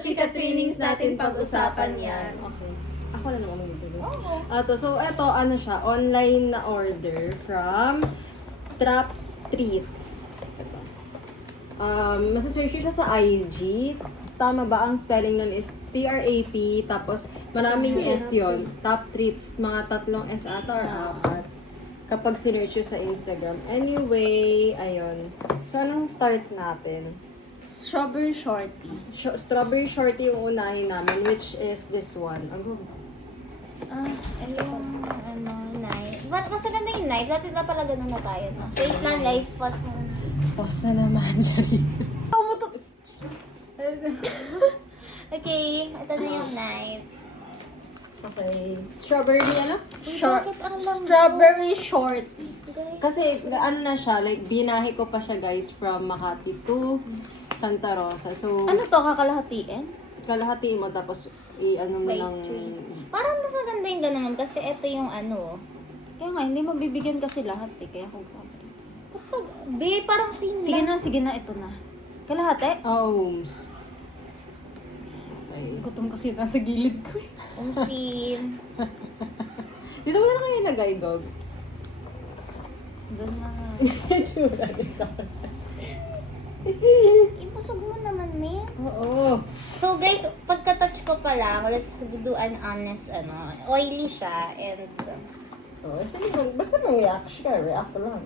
chika trainings natin pag-usapan yan. Okay. Ako na naman mag-introduce. So, eto, ano siya, online na order from Trap Treats. Ito. Masasearch siya sa IG. Tama ba ang spelling nun is T-R-A-P, tapos maraming S yun. Top Treats, mga 3 S ata or 4. Kapag sinearch yun sa Instagram. Anyway, ayun. So, anong start natin? Strawberry shorty. Strawberry shorty yung unahin namin, which is this one. Yung, night. Mas maganda yung night. Dati na pala ganun na tayo. No? Wait lang, guys. Pause mo. Pause na naman, Charisse. Okay, ito na yung night. Okay. Strawberry, ano? Bakit ang lambot? Strawberry shorty. Guys, Kasi, ano na siya, like, binahe ko pa siya, guys, from Makati to Santa Rosa. So, Ano to, kakalahatiin? kalahati mo, tapos, i-ano mo Wait, ng... parang mas maganda yung ganun kasi ito yung ano. Kaya nga, hindi mabibigyan kasi lahat eh. Kaya kung Be, parang same sige na, ito na. Kalahati? Ohms. Okay. Gutom kasi nasa gilid ko eh. Umsin. Dito mo na lang kayo ilagay, dog. Doon na. Tsura, isa. Ipusog mo naman, me. Oo. So guys, pagka-touch ko pa lang, let's do an honest, oily siya and Oh, basta may react ka, react lang.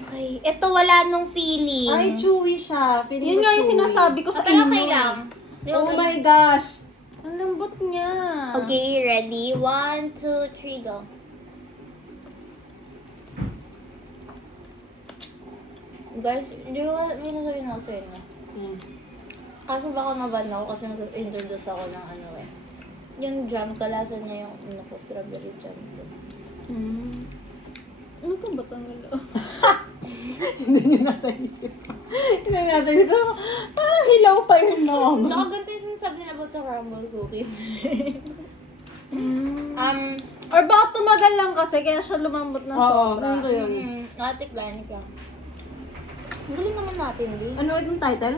okay. Ito wala nung feeling. Ay, chewy siya. Feeling Yun ko nga yung chewy. sinasabi ko sa Pero inyo. okay lang. Oh my gosh! Ang lambot niya. Okay, ready? 1, 2, 3, go. Guys, di ba, may nasabihin ako sa inyo. Kaso baka naban ako kasi introduce ako ng yung jam, kalasan niya yung strawberry jam. Ano ka ba ito nila? Hindi niya nasa isip. Hindi niya nasa isip. Parang hilaw pa yun, mom. Nakaganto yung sinasabi nila about sa crumble cookies. Or baka tumagal lang kasi kaya siya lumambot na Oo, sobra. ganito yun. Nakatikbayan ka. Ang galing naman natin, di? Ano yung title?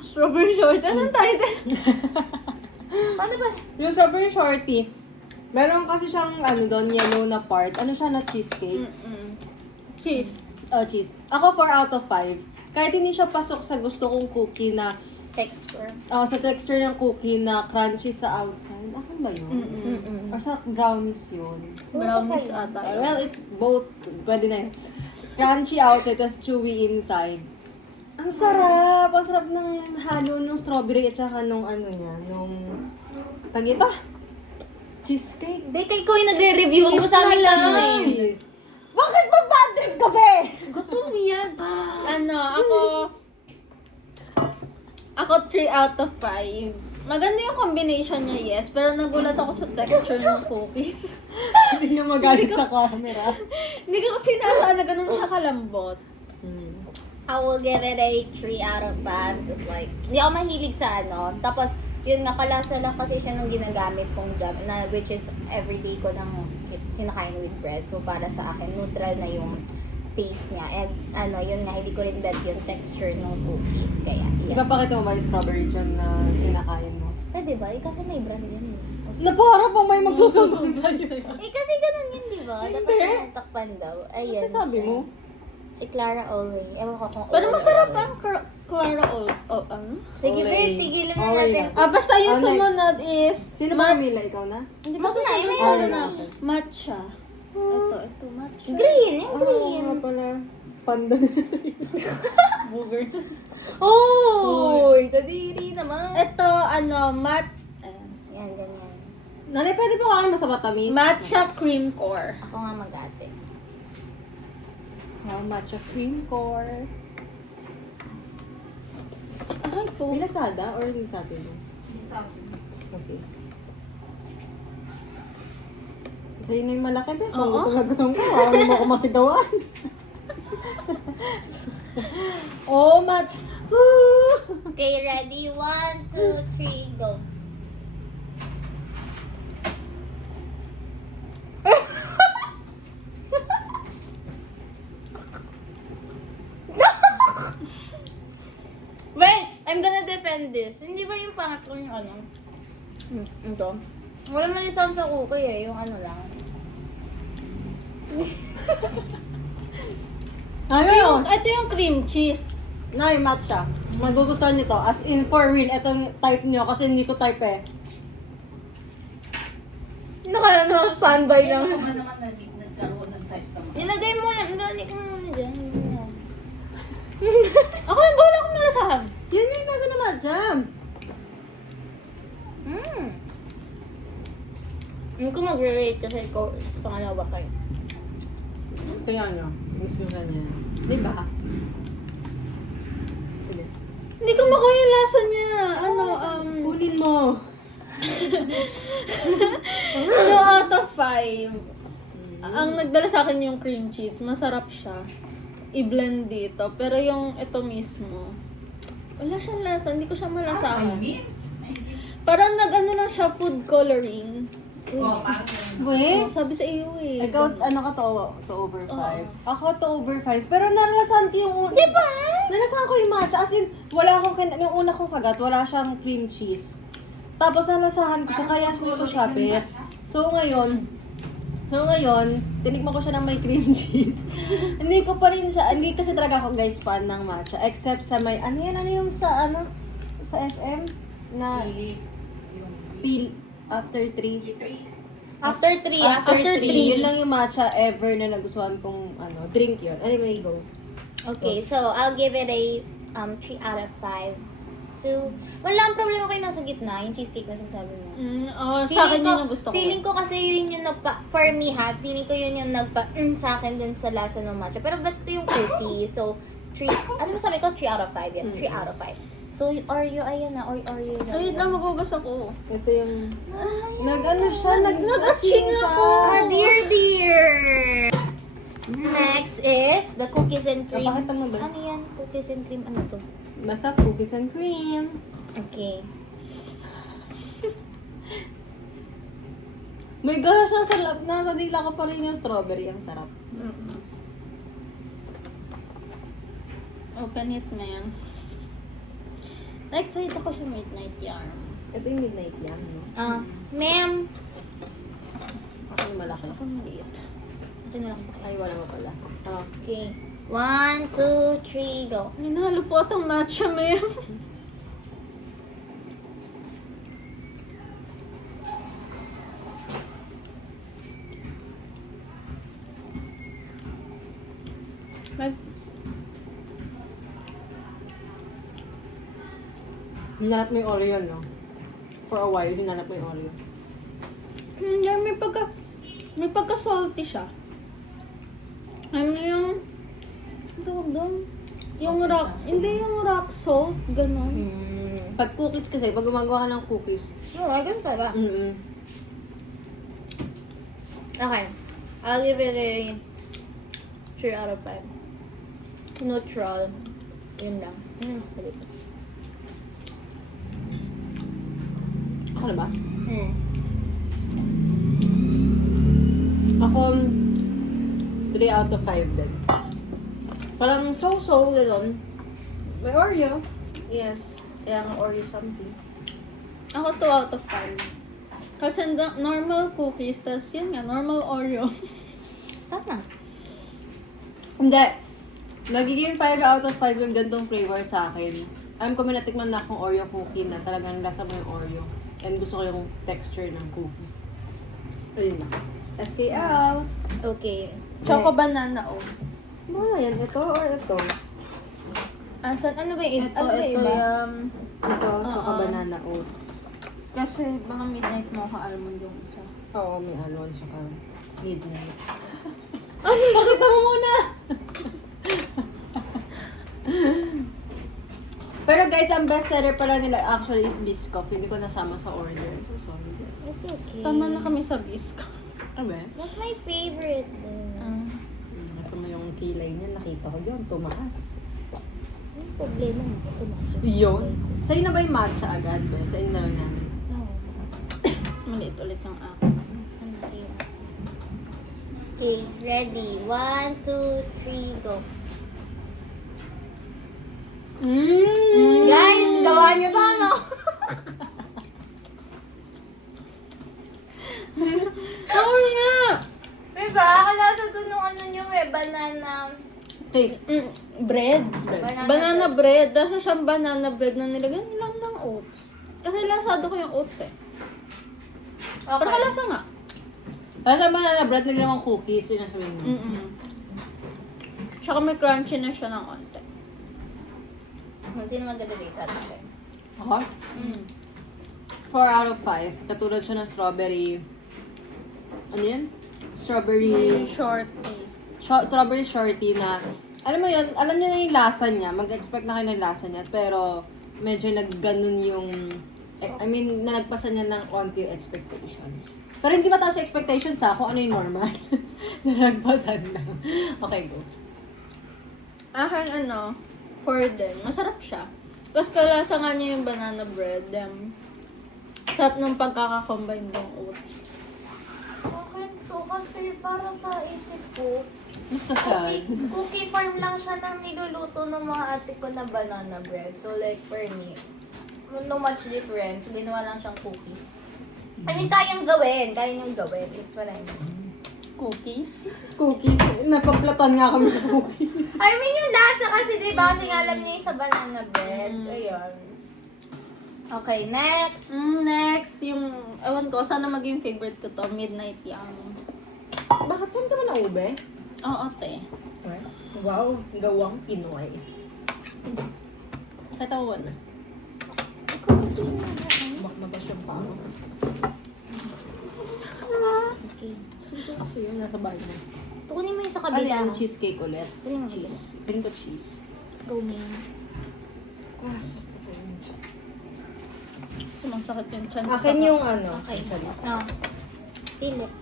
Strawberry shorty. Anong title? Paano ba? Yung strawberry shorty. Meron kasi siyang doon, yellow na part. Ano siya na cheesecake? Cheese. Oh, cheese. Ako 4 out of 5. Kahit hindi siya pasok sa gusto kong cookie na, Texture. sa texture ng cookie na crunchy sa outside. Akin ba yun? Or sa brownies yun? Brownies ata. Well, it's both. Pwede na yun. Crunchy outside, tapos chewy inside. Ang sarap! Ang sarap ng halo ng strawberry at saka nung tagito? Cheesecake. Beka, ikaw yung nagre-review mo sa amin eh. Cheese. Bakit ba bad trip ka, be? Gutom yan. Ako 3 out of 5. Maganda yung combination niya, yes. Pero nagulat ako sa texture ng cookies. Hindi na magalit sa camera. Hindi ko kasi nasaan na ganun siya kalambot. I will give it a 3 out of 5. Just like, hindi ako mahilig sa Tapos, yun nga, kalasa lang kasi siya nung ginagamit kong jam, na, which is everyday ko nang kinakain with bread. So, para sa akin, neutral na yung taste niya. And, yun nga, hindi ko rin bet yung texture ng cookies. Kaya, yeah. Ipapakita mo ba yung strawberry jam na kinakain mo? Di ba? Kasi may brand yan. Na para pang may magsusumbong sa'yo. Kasi ganun yun, di ba? Dapat natakpan daw. Ayan. Ano sabi siya. mo? Si Clara Olay. Ewan ko kung Pero Olay masarap or Olay. ang Clara ano? Sige, Olay. Bert, tigilan na Olay natin. na. Basta yung next. sumunod is... Sino ba Camila? Ikaw na? Hindi Mas ba na, susunod yun sa na. matcha. Ito, matcha. Green, yung green. nga pala. Panda na Booger. Uy, kadiri naman. Ito, Ayan. Yan, ganyan. Nanay, pwede pa kain mo sa matamis? Matcha cream core. Ako nga mag-ate. Matcha cream core. Ay, ito. May lasada or may sa atin? Okay. So, yun na yung malaki ba? Oo. Gutom ko. Ayaw mo ako masigawan. Oh, match. Okay, ready? 1, 2, 3, go. I'm gonna defend this. Hindi ba yung pangatlo yung ano? Ito. Wala man isang sa cookie eh. Yung ano lang. Ano yun? Ito yung cream cheese. Nay, matcha. Magugustuhan nyo to. As in, for real, itong type nyo. Kasi hindi ko type eh. Nakala na standby lang. Ano naman nagkaroon ng type sa mga. Nilagay mo lang. Nilagay mo muna dyan. Ako yung bola akong nalasahan. Yan yung nasa na matcha. Hindi ko mag-rate kasi ikaw, pangalawa kayo. Tingnan nyo. Miss ko na niya. Diba? Sige. Hindi ko makuha yung lasa niya. Ano, Kunin mo. 2 out of 5. Ang nagdala sa akin yung cream cheese. Masarap siya. I-blend dito. Pero yung ito mismo, wala siyang lasa. Hindi ko siya malasahan. Mint? Parang nag-ano lang siya, food coloring. Oo, parang Weh? Sabi sa iyo eh. Ikaw, ano ka to over 5? Ako to over 5. Pero nalasahan ko yung una. Diba? Nalasahan ko yung matcha. As in, wala akong, yung una kong kagat, wala siyang cream cheese. Tapos nalasahan ko siya, kaya hindi ko siya bet. So ngayon, tinikman ko siya ng may cream cheese. Hindi ko pa rin siya, hindi kasi talaga ako guys fan ng matcha. Except sa may, ano yung sa SM? Na, till, after 3. After 3. Yun lang yung matcha ever na nagustuhan kong drink yun. Anyway, go. Okay, so I'll give it a 3 out of 5. So, wala ang problema kayo nasa gitna, yung cheesecake na sinasabi mo. Sa akin yun ang gusto ko. Feeling ko kasi yun yung for me ha, feeling ko yun yung sa akin dun sa lasa ng matcha. Pero ba't ito yung cookie? So, 3, ano mo sabi ko? 3 out of 5, yes, 3 out of 5. So, Oreo, ayan na, Oreo na. Ayun lang magugas ako. Ito yung, nag-ano siya, Nag-atching ako. Ah, dear! Next is the cookies and cream. Napakita mo ba? Ano yan? Cookies and cream, ano to? Basta cookies and cream. Okay. My gosh, nasa dila ko pa rin yung strawberry. Ang sarap. Open it, ma'am. Na-excite ako sa midnight yarn. Ito yung midnight yam, no? Ma'am. Ako yung malaki. Ako maliit. Ito na lang. Ay, wala mo pala. Oh. Okay. 1, 2, 3, go. Minahalo po atong matcha, ma'am. Hinanap mo yung Oreo, no? For a while, hinanap mo yung Oreo. Hindi, may pagka-salty siya. Ano yung, ano tawag doon? Yung rock, hindi yung rock salt, gano'n. Pag cookies kasi, pag gumagawa ka ng cookies, No, ay, ganun talaga. Okay. I'll give it a 3 out of 5. Neutral. Yun lang. Yun ang sabi ko. Ako na ba? Ako, 3 out of 5 din. Parang so-so, gano'n. May Oreo. Yes. Kaya nga Oreo something. Ako 2 out of 5. Kasi normal cookies, tas yun nga, normal Oreo. Tama. Hindi. Nagiging 5 out of 5 yung gantong flavor sa akin. Alam ko may natikman na akong Oreo cookie na talagang lasa mo yung Oreo. And gusto ko yung texture ng cookie. Ayun na. SKL. Okay. Choco banana oat. Ba, yan. Ito or ito? Asan? Ano ba yung Ito, ano ba yung ito iba? yung, Ito, tsaka banana oat. kasi baka midnight mocha almond yung isa. Oo, may almond tsaka midnight. Pakita mo muna! Pero guys, ang best seller pala nila actually is Biscoff. Hindi ko nasama sa order. So sorry. It's okay. Tama na kami sa biscuit. Ano ba? That's my favorite. Ito mo yung kilay niya. Nakita ko yun. Tumaas. Ano problema mo? Yun? Sa'yo na ba yung matcha agad? Ba? Sa inyo na lang namin. No. Maliit ulit ng ako. Okay, ready. 1, 2, 3, go. Mm. Guys, bread. Banana Banana bread. Dahil siyang banana bread na nilagyan lang ng oats. Kasi lasado ko yung oats eh. Pero Okay. malasa nga. Lasa banana bread, nagawang cookies, yun ang sabihin niya. Tsaka may crunchy na siya ng konti. Sino mag-rate sa atin? Ako? 4 out of 5. Katulad siya ng strawberry. Ano yan? Strawberry. Shorty. Strawberry shorty na, alam mo yun, alam niyo na yung lasa niya, mag-expect na kayo ng lasa niya, pero medyo nagganon yung, I mean, nalagpasan niya ng konti yung expectations. Pero hindi mataas yung expectations ha, kung ano yung normal. Nalagpasan lang. Okay, go. Akin 4 din. Masarap siya. Tapos kalasa nga niya yung banana bread. Sarap ng pagkakakombine ng oats. Okay to, kasi para sa isip ko, Basta sad. cookie form lang siya ng niluluto ng mga ate ko na banana bread. So like for me, no much difference. So ginawa lang siyang cookie. I mean, kayang gawin. Kaya niyong gawin. It's what I mean. Cookies. Cookies. Napaplatan nga kami ng cookies. I mean, yung lasa kasi, di ba? Kasi nga alam niyo yung sa banana bread. Ayun. Okay, next. Next, yung, ewan ko, sana maging favorite ko to, Midnight Yum. Bakit kan ka ba na ube? Oo, te. Wow, gawang Pinoy. Nakita mo ba na? Ikaw kasi yung Mabasyong pa ako. Okay. Suso kasi yun, nasa bahay na. Tukunin mo yung sa Ano kabila. yan? Cheesecake ulit. Ano? Cheese. Piling ko cheese. Go, man. Sumasakit yung chan ko. Akin yung ano. Okay. No. Feel it.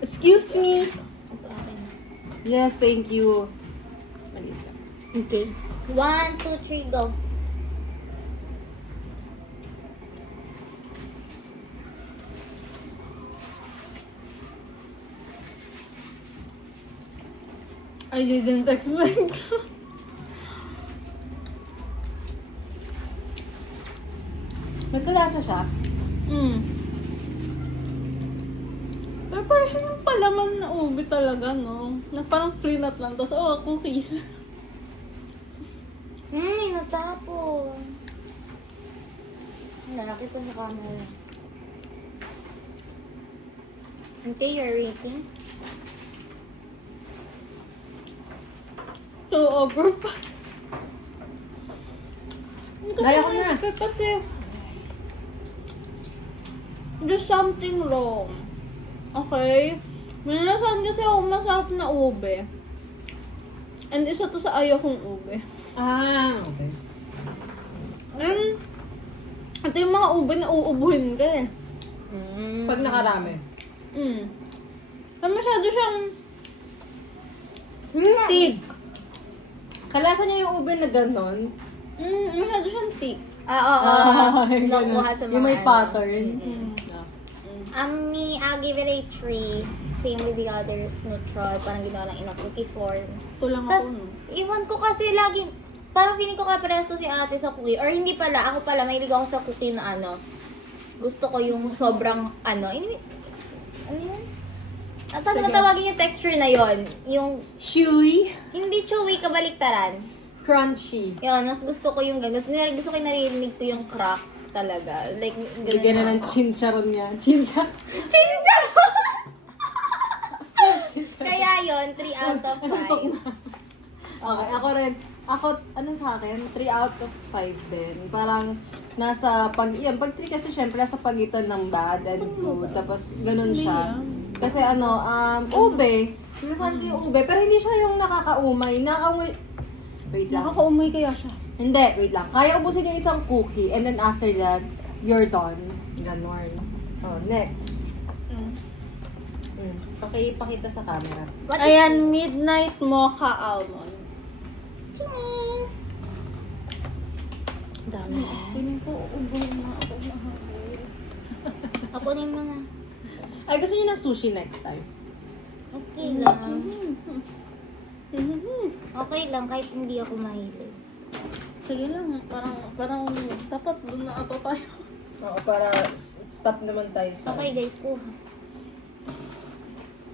Excuse me. Okay. Yes, thank you. Maliit lang. Okay. 1, 2, 3, go. I didn't expect. May kalasa siya. Pero parang siya yung palaman na ube talaga, no? Na parang flinat lang. Tapos, cookies. Natapon. Lalaki ko sa camera. Okay, your rating? 2 over 5. Laya ko na. Kasi, there's something wrong. Okay? May nasahan kasi ako masarap na ube. And isa to sa ayaw kong ube. Okay. Ito yung mga ube na uubuhin ka eh. Pag nakarami. Masyado siyang thick. Kalasa niya yung ube na ganon. Masyado siyang thick. Oo. Ay, ganun. Nakuha sa mga Yung may ano. pattern. Me, I'll give it a 3. Same with the others, neutral. Parang ginawa lang in a cookie form. Ito lang Tapos, ako, no? iwan ko kasi lagi, parang feeling ko kaparehas ko si ate sa cookie. Or hindi pala, ako pala, mahilig ako sa cookie na gusto ko yung sobrang, ano yun? At paano matawagin yung texture na yon? Yung, Chewy. hindi chewy, kabaliktaran. Crunchy. Yun, mas gusto ko yung ganun. Gusto ko yung narinig ko yung crack talaga. Like, Bigyan na ng chincharon niya. Chincha. Kaya yon 3 out of 5. Okay, ako rin. Ako, ano sa akin? 3 out of 5 din. Parang nasa pag 3 kasi syempre nasa pagitan ng bad and good. Tapos ganun siya. Kasi ube. Sinasabi ko yung ube, pero hindi siya yung nakakaumay. Wait lang. Nakakaumay kaya siya. Hindi, wait lang. Kaya ubusin yung isang cookie and then after that, you're done. Ganon. Oh, next. Okay, ipakita sa camera. What is Ayan, Midnight Mocha Almond. Ching! Dami. Piling ko, ubuhin na ako na Ako na yung mga, Ay, gusto niyo ng sushi next time? okay lang. Okay lang, kahit hindi ako mahilig. Sige lang, parang dapat doon na ata tayo. Oo, para stop naman tayo sa... Okay guys, kuha.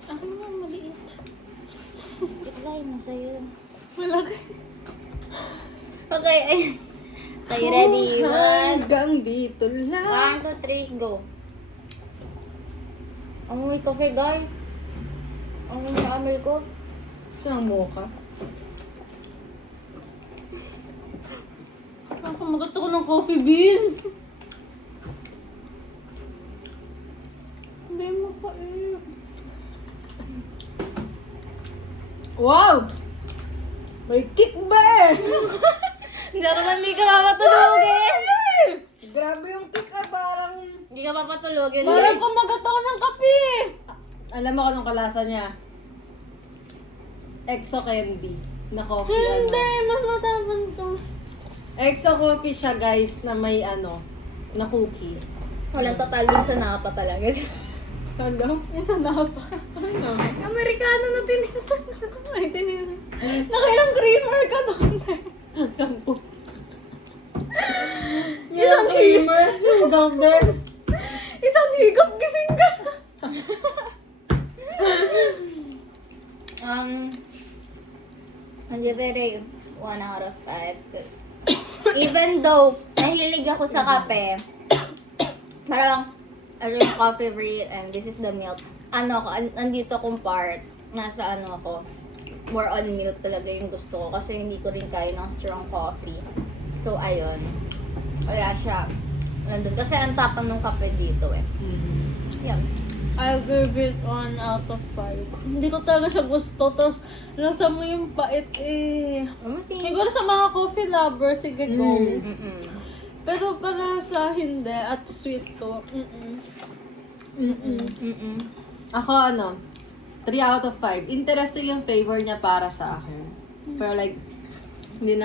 Akin nga, maliit. Itlay mo sa'yo. Malaki. Okay, okay, ready? Hanggang dito lang. 1, 2, 3, go. Amoy ko, guys. Amoy na amoy ko. Ito ang mocha. Ako magat ako ng coffee bean. Hindi mo pa eh. Wow! May kick ba eh? Hindi ka mapatulogin. Grabe yung kick parang... Hindi ka mapatulogin. Parang kumagat ako ng kape. Alam mo kung anong kalasa niya? Exo candy na coffee. Hindi, Ano. mas matapang to. Exo coffee siya guys na may ano, na cookie. Walang total dun sa napa talaga. Ano? Isa na pa. Ano? Amerikano na tinitan. Ay, tinira. Nakailang creamer ka doon. Isang creamer. Down there. Isang higop gising ka. I'll give it a 1 out of 5 because even though nahilig ako sa kape, parang I drink coffee every day and this is the milk. Ano ko, andito kong part, nasa ano ako, more on milk talaga yung gusto ko kasi hindi ko rin kaya ng strong coffee. So, ayun. Wala siya. Nandun. Kasi ang tapang ng kape dito eh. Yan. I'll give it 1 out of 5. Hindi ko talaga siya gusto. Tapos, lasa mo yung pait eh. Siguro sa mga coffee lovers, sige go. Mm-mm. Pero para sa hindi at sweet to. Mm-mm. Ako ano, 3 out of 5. Interesting yung flavor niya para sa akin. Pero like, hindi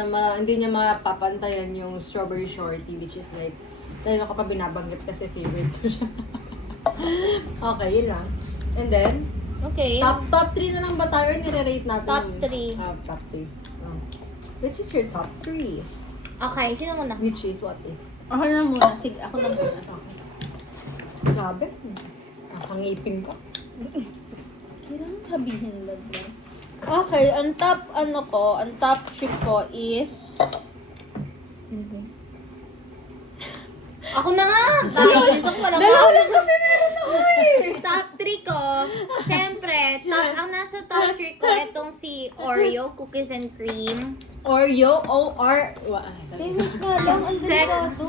niya mapapantayan yung strawberry shorty which is like, dahil ako pa binabanggit kasi favorite ko siya. Okay, yun lang. And then, Okay. top 3 na lang ba tayo nire-rate natin? Top 3. Top 3. Which is your top 3? Okay, sino muna? Which is, what is? Ako na muna. Sige, ako na muna. Grabe. Nasa ngipin ko. Kailangan sabihin lang ba? Okay, ang top ang top 3 ko is Ako na nga! Isok mo na Dalawa kasi meron ako eh. Top 3 ko, syempre, ang nasa top 3 ko, itong si Oreo, cookies and cream. Oreo, O-R... David ka lang, ang delikado.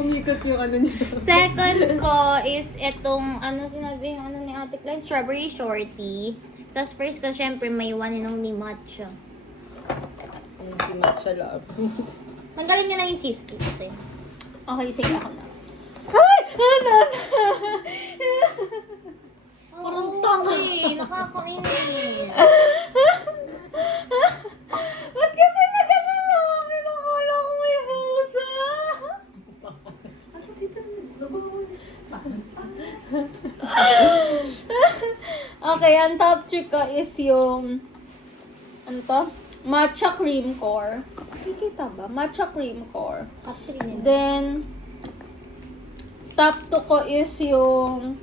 Umikot yung ano niya sa... Second ko is itong, sinabi yung ni Ate Klein, strawberry shorty. Tapos first ko, syempre, may one inong ni matcha. Hindi matcha love. Tanggalin niya lang yung cheesecake. Okay, sige ako na. Ay! Ano? Parang tanga. Nakakainis. Ba't kasi nagano lang? Pinakala ko may pusa. Okay, ang top 3 ko is yung ano to? Matcha cream core. Kikita ba? Matcha cream core. Top 3 nila. Then, top 2 ko is yung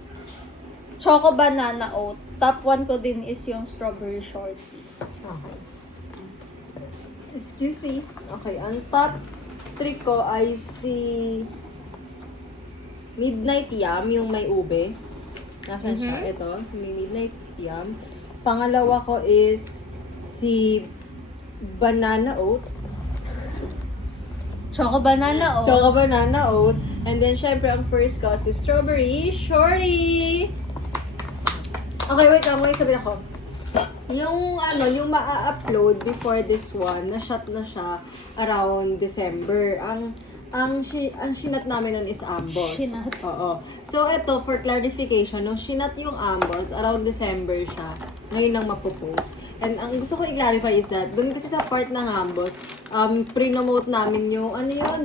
choco banana oat. Top 1 ko din is yung strawberry shorty. Okay. Excuse me. Okay, ang top 3 ko ay si Midnight Yum, yung may ube. Nasaan siya? Ito, may Midnight Yum. Pangalawa ko is si Banana Oat. Choco banana oat. Choco Banana Oat. And then, syempre, ang first ko si Strawberry Shorty. Okay, wait lang. May sabihin ako. Yung ma-upload before this one, na-shot na siya around December. Ang shinat namin nun is Ambos. Shinat. Oo. So, ito, for clarification, nung shinat yung Ambos, around December siya. Ngayon lang mapopost. And ang gusto ko i-clarify is that, dun kasi sa part ng Ambos, pre-nomote namin yung,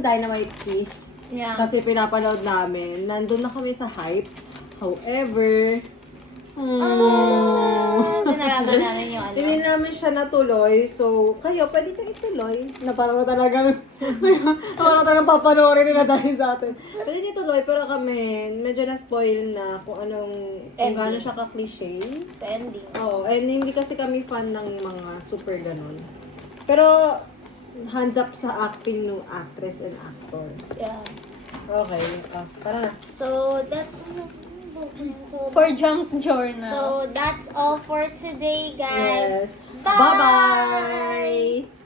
Dynamite Kiss. Yeah. Kasi pinapanood namin. Nandun na kami sa hype. However, Tinalaman namin yung hindi namin siya natuloy. So, kayo, pwede kayo ituloy. Na parang talagang, parang talagang papanoorin nila dahil sa atin. Pwede niyo ituloy, pero kami, medyo na-spoil na kung kung gaano siya ka-cliche. sa ending. Oo, and hindi kasi kami fan ng mga super ganon. Pero, hands up sa acting ng actress and actor. Yeah. Okay. Tara na. So, that's so, For Junk Journal. so that's all for today, guys. Yes. Bye-bye!